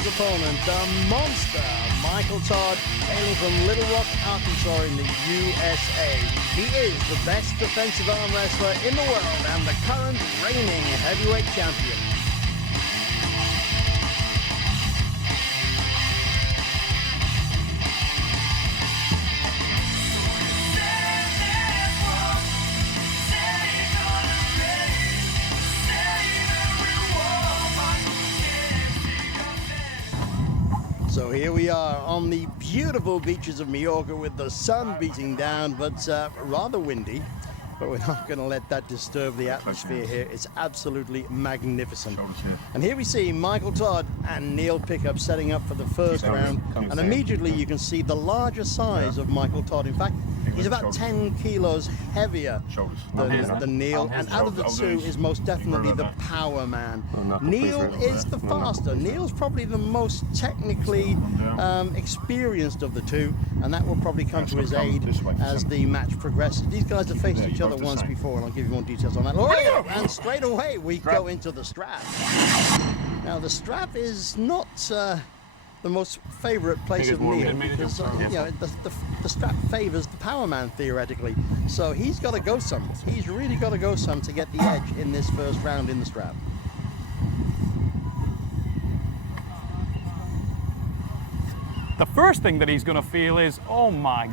his opponent, the monster, Michael Todd, hailing from Little Rock, Arkansas in the USA. He is the best defensive arm wrestler in the world and the current reigning heavyweight champion. So here we are on the beautiful beaches of Mallorca with the sun beating down, but rather windy. But we're not going to let that disturb the atmosphere here. It's absolutely magnificent. And here we see Michael Todd and Neil Pickup setting up for the first round. And immediately you can see the larger size of Michael Todd. In fact, he's about 10 kilos heavier than Neil. And out of the two is most definitely the power man. Neil is the faster. Neil's probably the most technically experienced of the two. And that will probably come to his aid as the match progresses. These guys have faced each other once before, and I'll give you more details on that. Oh, and straight away we go into the strap. Now the strap is not the most favorite place of Neil because you know the strap favors the power man theoretically. So he's got to go some. He's really got to go some to get the edge in this first round in the strap. The first thing that he's going to feel is, oh my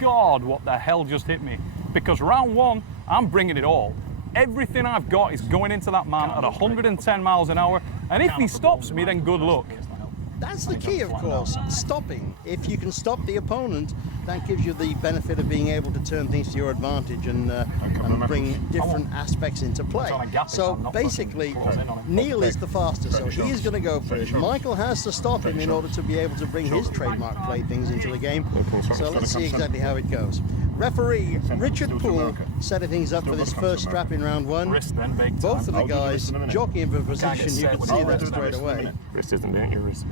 God, what the hell just hit me? Because round one, I'm bringing it all. Everything I've got is going into that man at 110 miles an hour, and if he stops me, then good luck. That's the key, of course, stopping. If you can stop the opponent, that gives you the benefit of being able to turn things to your advantage and bring different aspects into play. So basically, Neil is the fastest, so he is going to go for it. Michael has to stop him in order to be able to bring his trademark playthings into the game. So let's see exactly how it goes. Referee Richard Poole setting things up for this first strap in round one. Both of the guys jockeying for position, you can see that straight away. Wrist isn't doing your wrist.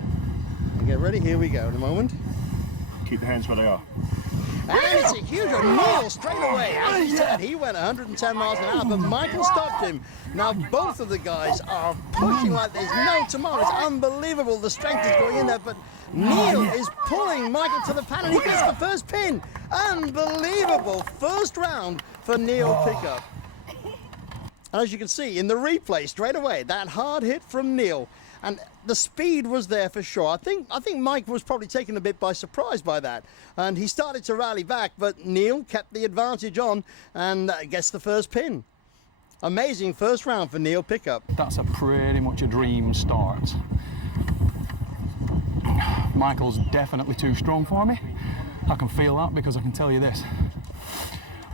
And get ready, here we go in a moment. Keep the hands where they are. And it's a huge Neil straight away. As he said, he went 110 miles an hour, but Michael stopped him. Now both of the guys are pushing like there's no tomorrow. It's unbelievable. The strength is going in there, but Neil is pulling Michael to the pad, and he gets the first pin. Unbelievable first round for Neil Pickup. And as you can see in the replay straight away, that hard hit from Neil. And the speed was there for sure. I think Mike was probably taken a bit by surprise by that. And he started to rally back, but Neil kept the advantage on and gets the first pin. Amazing first round for Neil Pickup. That's a pretty much a dream start. Michael's definitely too strong for me. I can feel that because I can tell you this.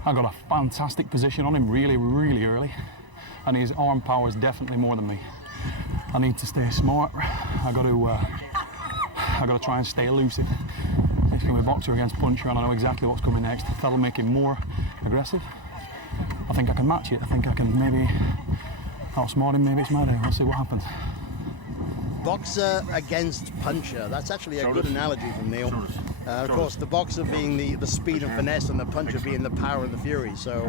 I got a fantastic position on him really, really early. And his arm power is definitely more than me. I need to stay smart. I got to try and stay elusive. It's going to be boxer against puncher, and I know exactly what's coming next. That'll make him more aggressive. I think I can match it. I think I can maybe outsmart him. Maybe it's my day. We'll see what happens. Boxer against puncher. That's actually a good analogy from Neil. Of course, the boxer being the speed and finesse, and the puncher being the power and the fury. So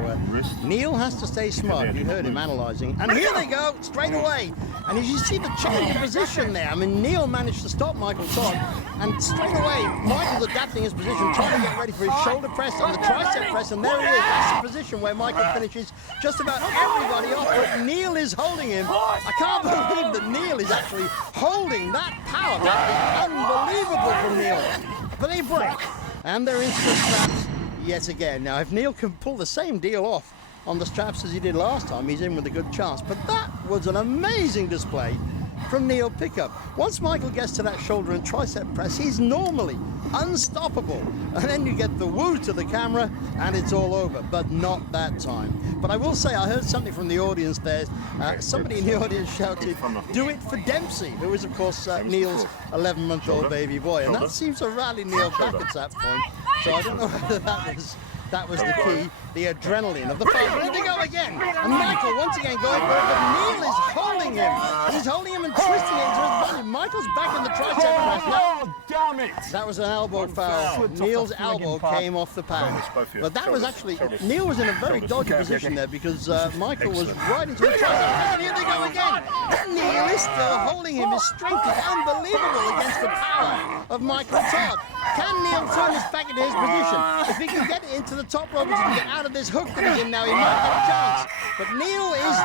Neil has to stay smart. You heard him analysing. And here they go, straight away. And as you see the change of position there, I mean, Neil managed to stop Michael Todd. And straight away, Michael's adapting his position, trying to get ready for his shoulder press and the tricep press. And there he is. That's the position where Michael finishes just about everybody off. But Neil is holding him. I can't believe that Neil is actually holding that power. That is unbelievable from Neil. But they break, and they're into the straps yet again. Now, if Neil can pull the same deal off on the straps as he did last time, he's in with a good chance. But that was an amazing display from Neil Pickup. Once Michael gets to that shoulder and tricep press, he's normally unstoppable. And then you get the woo to the camera, and it's all over, but not that time. But I will say, I heard something from the audience there. Somebody in the audience shouted, "Do it for Dempsey," who is, of course, Neil's 11-month-old baby boy. And that seems to rally Neil back at that point. So I don't know whether that was That was the key, the adrenaline of the fight. Here they go again. And Michael once again going for it, but Neil is holding him. He's holding him and twisting it into his body. Michael's back in the tricep press now. Oh, damn it! That was an elbow foul. Neil's elbow came off the pad. But that was actually, Neil was in a very dodgy position there because Michael was right into the tricep. And here they go again. And Neil is still holding him. His strength is unbelievable against the power of Michael Todd. Can Neil turn his back into his position? If he can get into the top rope and get out of this hook that he's in now, he might get a chance. But Neil is,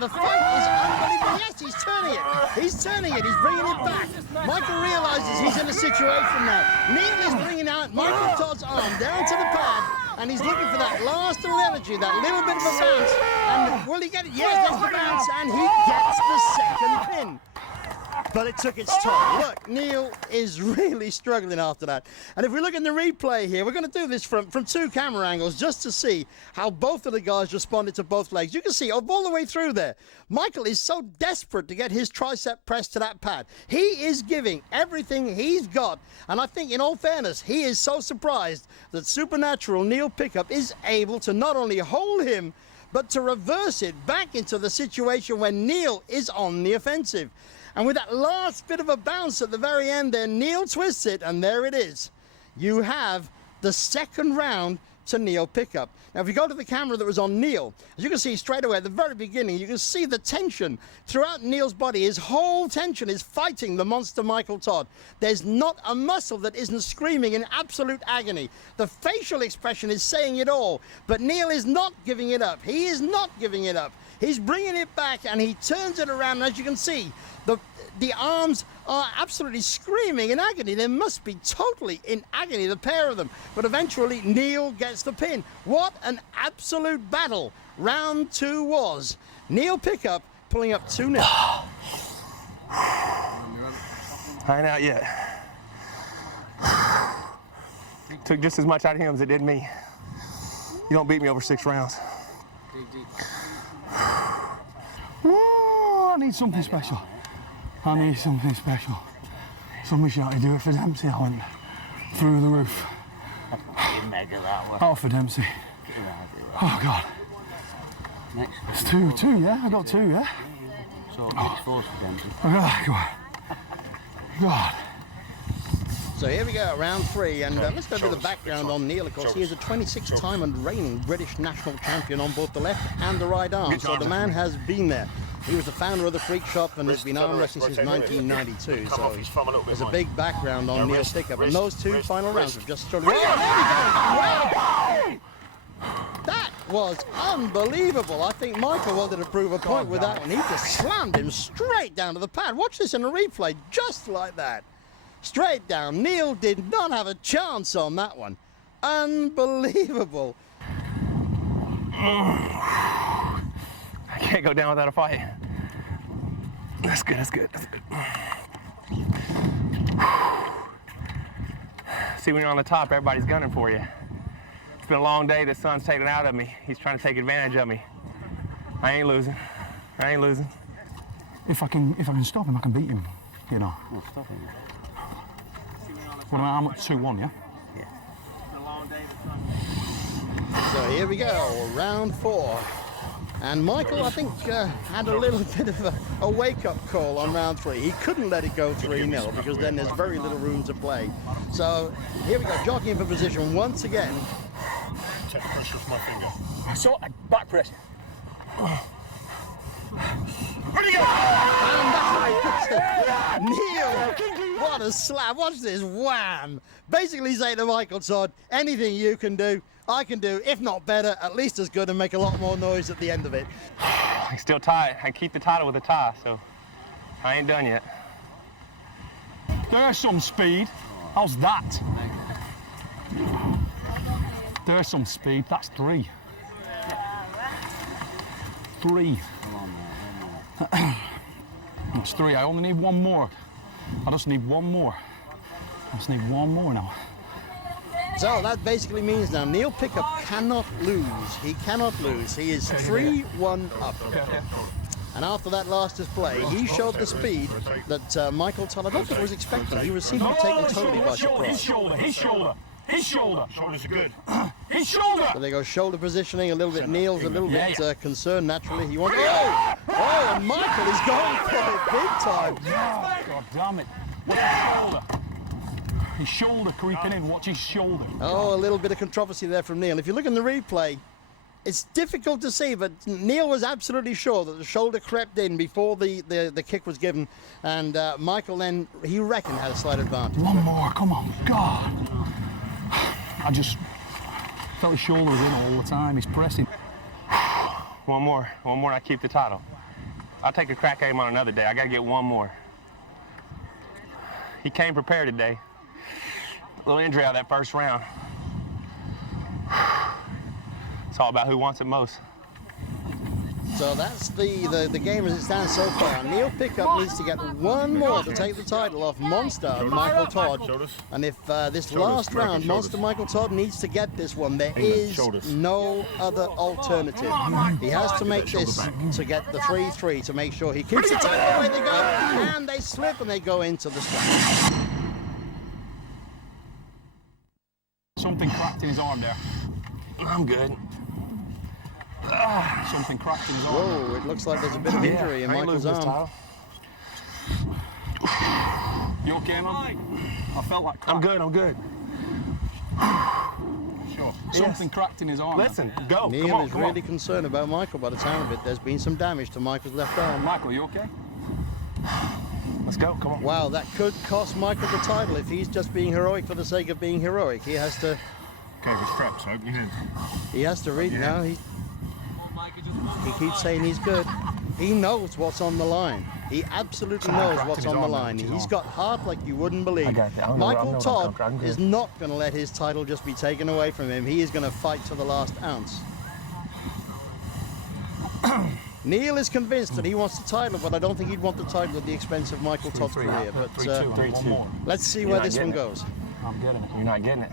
the fight is unbelievable. Yes, he's turning it. He's turning it. He's bringing it back. Michael realizes he's in a situation now. Neil is bringing out Michael Todd's arm down to the pad, and he's looking for that last little energy, that little bit of a bounce. And will he get it? Yes, that's the bounce, and he gets the second pin. But it took its toll. Look, Neil is really struggling after that. And if we look in the replay here, we're going to do this from two camera angles just to see how both of the guys responded to both legs. You can see all the way through there, Michael is so desperate to get his tricep press to that pad. He is giving everything he's got. And I think, in all fairness, he is so surprised that supernatural Neil Pickup is able to not only hold him, but to reverse it back into the situation when Neil is on the offensive. And with that last bit of a bounce at the very end there, Neil twists it, and there it is. You have the second round to Neil Pickup. Now, if you go to the camera that was on Neil, as you can see straight away at the very beginning, you can see the tension throughout Neil's body. His whole tension is fighting the monster Michael Todd. There's not a muscle that isn't screaming in absolute agony. The facial expression is saying it all, but Neil is not giving it up. He is not giving it up. He's bringing it back, and he turns it around, and as you can see, the arms are absolutely screaming in agony. They must be totally in agony, the pair of them. But eventually, Neil gets the pin. What an absolute battle round two was. Neil Pickup pulling up 2-0. I ain't out yet. Took just as much out of him as it did me. You don't beat me over 6 rounds. Oh, I need something special. I need something special. Somebody shouted, do it for Dempsey. I went through the roof. Oh, for Dempsey. Oh, God. It's 2, yeah? I got 2, yeah? So it's 4 for Dempsey. Oh, God. God. So here we go, round 3, and let's go to the background on Neil. Of course, he is a 26-time and reigning British national champion on both the left and the right arm, so the man has been there. He was the founder of the Freak Shop and has been arm wrestling since 1992, so there's a big background on Neil Pickup, and those 2 final rounds have just started. Oh, there we go! Wow! That was unbelievable. I think Michael wanted to prove a point with that one. He just slammed him straight down to the pad. Watch this in a replay, just like that. Straight down. Neil did not have a chance on that one. Unbelievable. I can't go down without a fight. That's good, that's good, that's good. See, when you're on the top, everybody's gunning for you. It's been a long day, the sun's taken it out of me. He's trying to take advantage of me. I ain't losing. I ain't losing. If I can stop him, I can beat him, you know. Well, stop him. What am I? I'm up 2-1, yeah? So here we go, round 4. And Michael, I think, had a little bit of a wake-up call on round 3. He couldn't let it go 3-0 because then there's very little room to play. So here we go, jockeying for position once again. Take the pressure off my finger. I saw back press. Where'd he go? Neil, what a slap. Watch this, wham. Basically saying to Michael Todd, anything you can do, I can do, if not better, at least as good, and make a lot more noise at the end of it. He's still tied. I keep the title with a tie, so I ain't done yet. There's some speed. How's that? There's some speed. That's 3. 3. That's 3. I only need 1 more. I just need 1 more. I just need 1 more now. So that basically means now Neil Pickup cannot lose. He cannot lose. He is 3-1 up. And after that last display, he showed the speed that Michael Todd, I don't think was expecting. He seemed to be taken totally by surprise. His shoulder. His shoulder. Shoulders are good. His shoulder. So they go shoulder positioning a little bit. Neil's a little bit concerned naturally. He wants. Oh, and Michael is going for it big time. Oh, God damn it. What's his shoulder? His shoulder creeping in. Watch his shoulder. Oh, a little bit of controversy there from Neil. If you look in the replay, it's difficult to see, but Neil was absolutely sure that the shoulder crept in before the kick was given, and Michael then, he reckoned, had a slight advantage. One more, come on, God. I just felt his shoulder was in all the time. He's pressing. One more, and I keep the title. I'll take a crack at him on another day. I gotta get one more. He came prepared today. A little injury out of that first round. It's all about who wants it most. So that's the game as it stands so far. Neil Pickup needs to get one more to take the title off Monster Michael Todd. And if this last round, Monster Michael Todd needs to get this one, there is no other alternative. He has to make this to get the 3-3 to make sure he keeps the title away they go, and they slip and they go into the strike. Something cracked in his arm there. I'm good. Something cracked in his arm. Whoa, it looks like there's a bit of injury in Michael's arm. You okay, man? I felt like crack. I'm good. Sure. Something cracked in his arm. Listen, go. Neil is really concerned about Michael by the sound of it. There's been some damage to Michael's left arm. Michael, you okay? Let's go, come on. Wow, that could cost Michael the title if he's just being heroic for the sake of being heroic. He has to... Okay, the straps, open your hand. He has to read now. He keeps saying he's good. He knows what's on the line. He absolutely knows what's on the line. He's got heart like you wouldn't believe. Michael Todd is not going to let his title just be taken away from him. He is going to fight to the last ounce. Neil is convinced that he wants the title, but I don't think he'd want the title at the expense of Michael Todd's career. But 3-2. let's see where this one goes. I'm getting it. You're not getting it.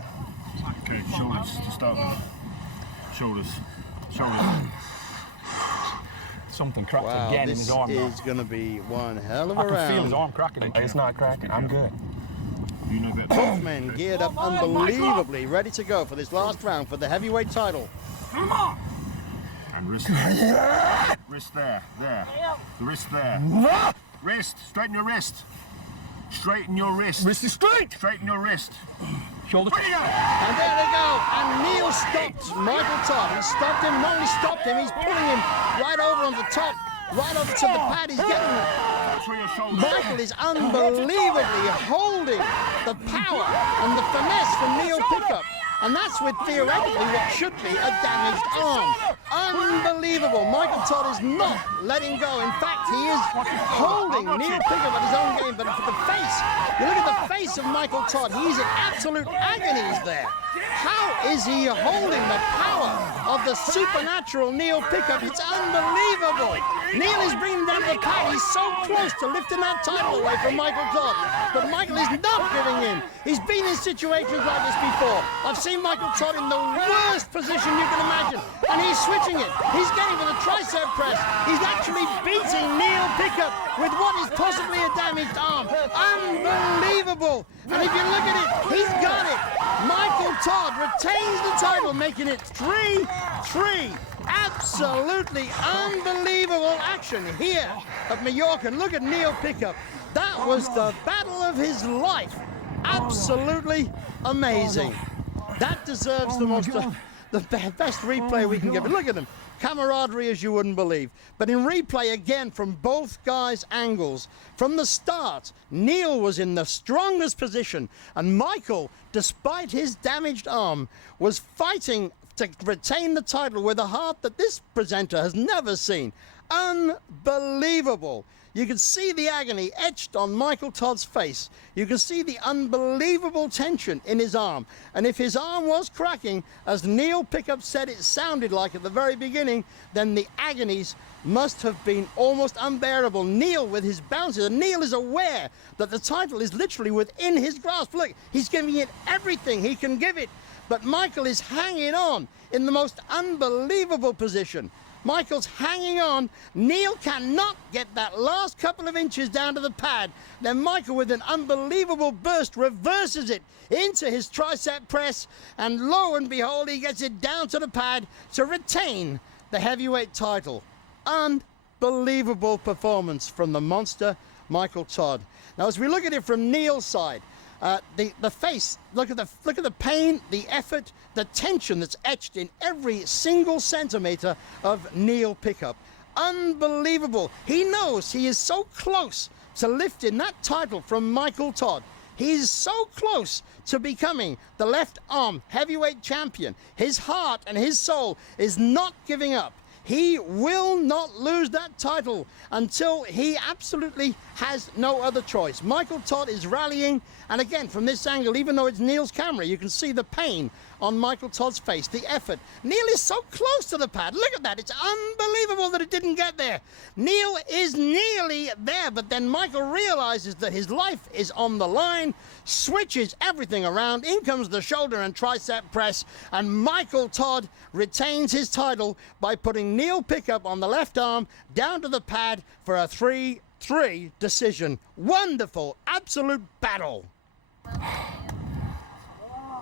Okay, shoulders to start with. Shoulders. Something cracked Wow, again in this his arm. is going to be one hell of a I can feel his round. arm cracking. It's not cracking. I'm good. You know better. Both men geared up unbelievably, ready to go for this last round for the heavyweight title. Come on! And wrist there. Wrist there. There. The wrist there. Wrist. Straighten your wrist. Straighten your wrist. Wrist is straight! Straighten your wrist. Shoulder. And there they go. And Neil stopped Michael Todd. He stopped him. Not only stopped him, he's pulling him right over on the top, right over to the pad. He's getting it. Michael is unbelievably holding the power and the finesse from Neil Pickup. And that's with theoretically what should be a damaged arm. Unbelievable. Michael Todd is not letting go. In fact, he is holding Neil Pickup at his own game. But for the face, you look at the face of Michael Todd. He's in absolute agonies there. How is he holding the power of the supernatural Neil Pickup? It's unbelievable. Neil is bringing down the pad. He's so close to lifting that title away from Michael Todd. But Michael is not giving in. He's been in situations like this before. I've seen Michael Todd in the worst position you can imagine. And he's switching it. He's getting for the tricep press. He's actually beating Neil Pickup with what is possibly a damaged arm. Unbelievable. And if you look at it, he's got it. Michael Todd retains the title, making it 3-3. Absolutely unbelievable action here at Mallorca. And look at Neil Pickup. That was the battle of his life. Absolutely amazing. That deserves the best replay we can give it. Look at them. Camaraderie as you wouldn't believe. But in replay again from both guys' angles, from the start, Neil was in the strongest position and Michael, despite his damaged arm, was fighting to retain the title with a heart that this presenter has never seen. Unbelievable. You can see the agony etched on Michael Todd's face. You can see the unbelievable tension in his arm. And if his arm was cracking, as Neil Pickup said it sounded like at the very beginning, then the agonies must have been almost unbearable. Neil with his bounces, and Neil is aware that the title is literally within his grasp. Look, he's giving it everything he can give it. But Michael is hanging on in the most unbelievable position. Michael's hanging on. Neil cannot get that last couple of inches down to the pad. Then Michael, with an unbelievable burst, reverses it into his tricep press, and lo and behold, he gets it down to the pad to retain the heavyweight title. Unbelievable performance from the monster, Michael Todd. Now, as we look at it from Neil's side, the face, look at the pain, the effort, the tension that's etched in every single centimeter of Neil Pickup. Unbelievable. He knows he is so close to lifting that title from Michael Todd. He's so close to becoming the left arm heavyweight champion. His heart and his soul is not giving up. He will not lose that title until he absolutely has no other choice. Michael Todd is rallying, and again, from this angle, even though it's Neil's camera, you can see the pain on Michael Todd's face, the effort. Neil is so close to the pad. Look at that. It's unbelievable that it didn't get there. Neil is nearly there, but then Michael realizes that his life is on the line, switches everything around. In comes the shoulder and tricep press, and Michael Todd retains his title by putting Neil Pickup on the left arm down to the pad for a 3-3 decision. Wonderful, absolute battle.